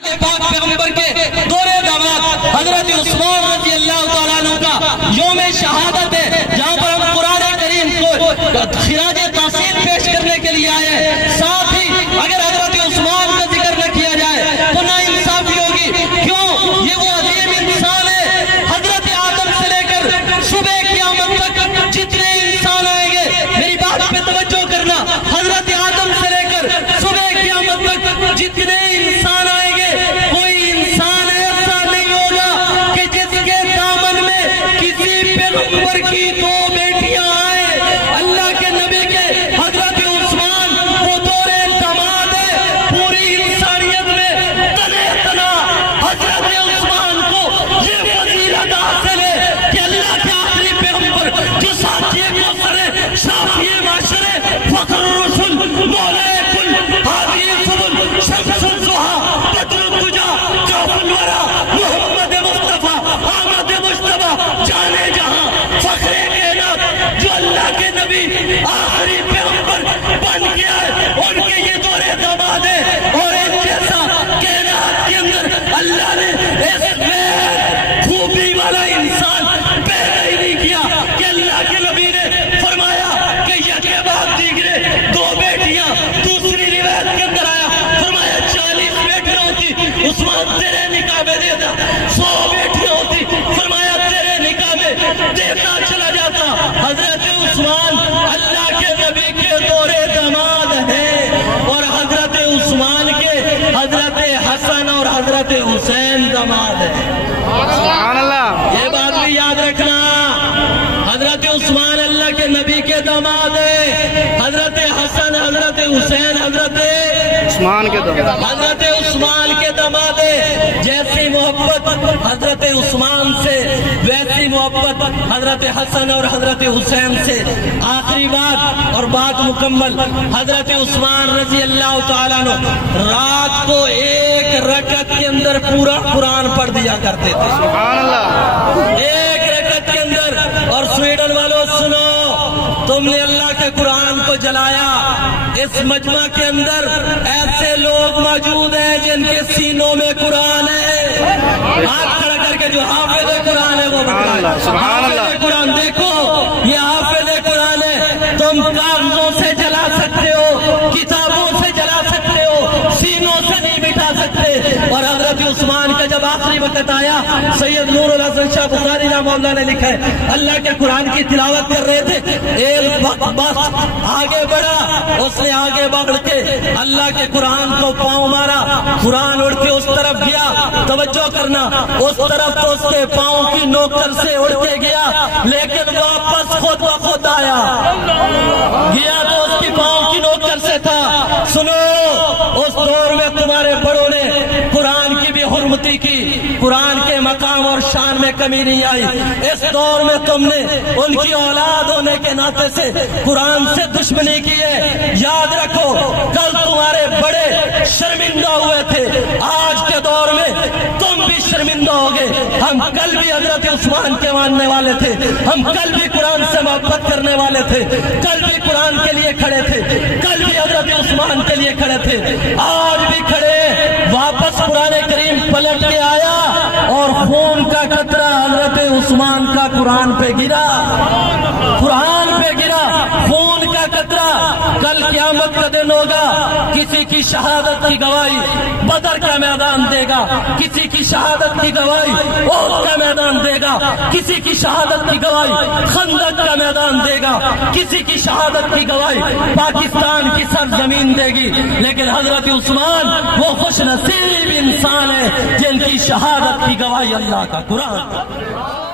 پیغمبر کے دور داماد حضرت عثمان رضی اللہ تعالیٰ عنہ کا یوم شہادت ہے، جہاں پر ہم قرآن کریم کو خراج تحسین پیش کرنے کے لیے آئے ہیں۔ ساتھ ہی اگر حضرت عثمان کا ذکر نہ کیا جائے تو نا انصافی ہوگی، کیوں؟ یہ وہ عظیم انسان ہے، حضرت آدم سے لے کر صبح قیامت تک جتنے انسان آئیں گے، میری بات پہ توجہ کرنا، حضرت آدم سے لے کر صبح قیامت تک جتنے انسان آئیں گے، کوئی انسان ایسا نہیں ہوگا کہ جس کے دامن میں کسی پیغمبر کی دو بیٹیاں آئیں۔ اللہ کے نبی کے حضرت عثمان وہ دور داماد ہے، پوری انسانیت میں تنے تنا حضرت عثمان کو یہ فضیلت حاصل ہے کہ اللہ کے آخری پیغمبر جو ساتھی کوثر ہے، شافی معاشرے، فخر الرسل، مولا کل، ہادی سبل، شمس الضحیٰ، بدر الدجا، جوف الورا، محمد مصطفیٰ، آمد مجتبیٰ، جانے جہاں، فخر کائنات، جو اللہ کے نبی آخری پیغمبر بن گیا ہے، ان کے یہ دور داماد ہے، اور ایک جیسا کائنات کے اندر اللہ نے اس میں خوبی والا انسان پیدا ہی نہیں کیا کہ اللہ کے نبی نے فرمایا کہ یک کے بعد دیگرے دو بیٹیاں، دوسری روایت کے اندر آیا فرمایا 40 بیٹیاں ہوتی، عثمان تیرے نکاح میں دیتا، 100 بیٹیاں ہوتی، فرمایا تیرے نکاح میں دیتا چلا جاتا۔ حضرت عثمان اللہ کے نبی کے دور داماد ہے، اور حضرت عثمان کے حضرت حسن اور حضرت حسین داماد ہے۔ سبحان اللہ، یہ بات بھی یاد رکھنا، حضرت عثمان اللہ کے نبی کے داماد ہے، حضرت حسن، حضرت حسین، حضرت عثمان کے دور، حضرت عثمان کے داماد ہے۔ جیسی محبت حضرت عثمان سے ویسی محبت حضرت حسن اور حضرت حسین سے۔ آخری بات اور بات مکمل، حضرت عثمان رضی اللہ تعالیٰ عنہ رات کو 1 رکعت کے اندر پورا قرآن پڑھ دیا کرتے تھے، سبحان اللہ، 1 رکعت کے اندر۔ اور سویڈن والوں سنو، تم نے اللہ کے قرآن کو جلایا، اس مجمع کے اندر ایسے لوگ موجود ہیں جن کے سینوں میں قرآن ہے، ہاتھ کھڑا کر کے جو حافظ قرآن ہے وہ بتائیں۔ سبحان اللہ، حافظ قرآن دیکھو، یہ حافظ قرآن ہے، تم کاغذوں سے جلا سکتے ہو، کتابوں سے جلا سکتے ہو، سینوں سے نہیں مٹا سکتے۔ اور حضرت عثمان کا جب آخری وقت آیا، سید نور الحسن شاہ بخاری رحمہ اللہ نے لکھا ہے، اللہ کے قرآن کی تلاوت کر رہے تھے، ایک وقت آگے بڑھا، اس نے آگے بڑھ کے اللہ کے قرآن کو پاؤں مارا، قرآن اڑ کے اس طرف گیا، توجہ کرنا، اس طرف تو اس کے پاؤں کی نوکر سے اڑ کے گیا، لیکن واپس خود بخود آیا، گیا تو اس کی پاؤں کی نوکر سے تھا۔ سنو، اس دور میں تمہارے بڑوں نے قرآن کی بھی حرمتی کی، قرآن کے مقام اور شان میں کمی نہیں آئی۔ اس دور میں تم نے ان کی اولاد ہونے کے ناطے سے قرآن سے دشمنی کی ہے۔ یاد رکھو، کل تمہارے بڑے شرمندہ ہوئے تھے، آج کے دور میں تم بھی شرمندہ ہوگے۔ ہم کل بھی حضرت عثمان کے ماننے والے تھے، ہم کل بھی قرآن سے محبت کرنے والے تھے، کل بھی قرآن کے لیے کھڑے تھے، کل بھی حضرت عثمان کے لیے کھڑے تھے، آج بھی کھڑے۔ واپس قرآن کریم پلٹ کے آیا اور خون کا قطرہ حضرت عثمان کا قرآن پہ گرا، قرآن پہ گرا، خون کا قطرہ۔ کل قیامت کا دن ہوگا، کسی کی شہادت کی گواہی بدر کا میدان دے گا، کسی کی شہادت کی گواہی احد کا میدان دے گا، کسی کی شہادت کی گواہی خندق کا میدان دے گا، کسی کی شہادت کی گواہی پاکستان کی سرزمین دے گی، لیکن حضرت عثمان وہ خوش نصیب انسان ہے جن کی شہادت کی گواہی اللہ کا قرآن۔